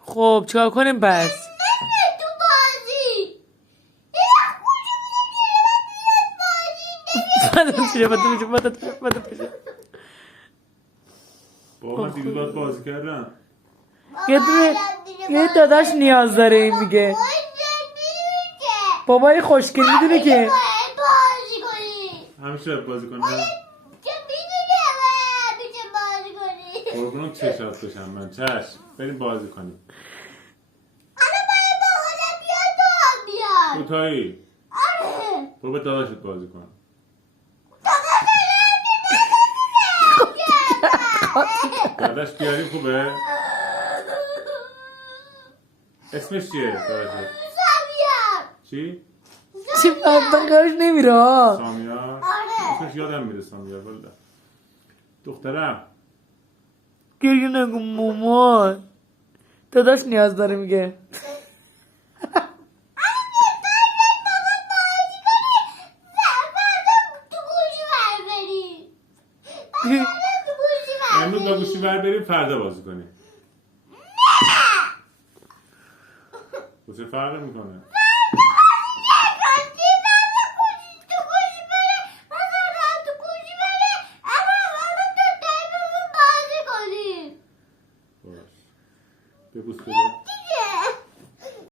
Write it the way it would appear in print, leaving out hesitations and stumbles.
خب چیکار کنیم پس؟ بابا من دیگه باید بازی کردم. یه داداش نیاز داره این میگه. بابا این خوشگل میدونه که همیشه باید بازی کنم. قربونم چشات بشم من. چشم بریم بازی کنیم. کوتاهی برو به داداشت بازی کن. داداش بیاریم خوبه؟ اسمش چیه داداشت؟ چی؟ چی بدبختش نمیره ها. سامیار؟ اسمش یادم میره سامیار. والله دخترم گریه نگو مامان. داداش نیاز داره میگه. امروز با گوشی ور بریم فردا بازی کنیم. چه فرقی میکنه؟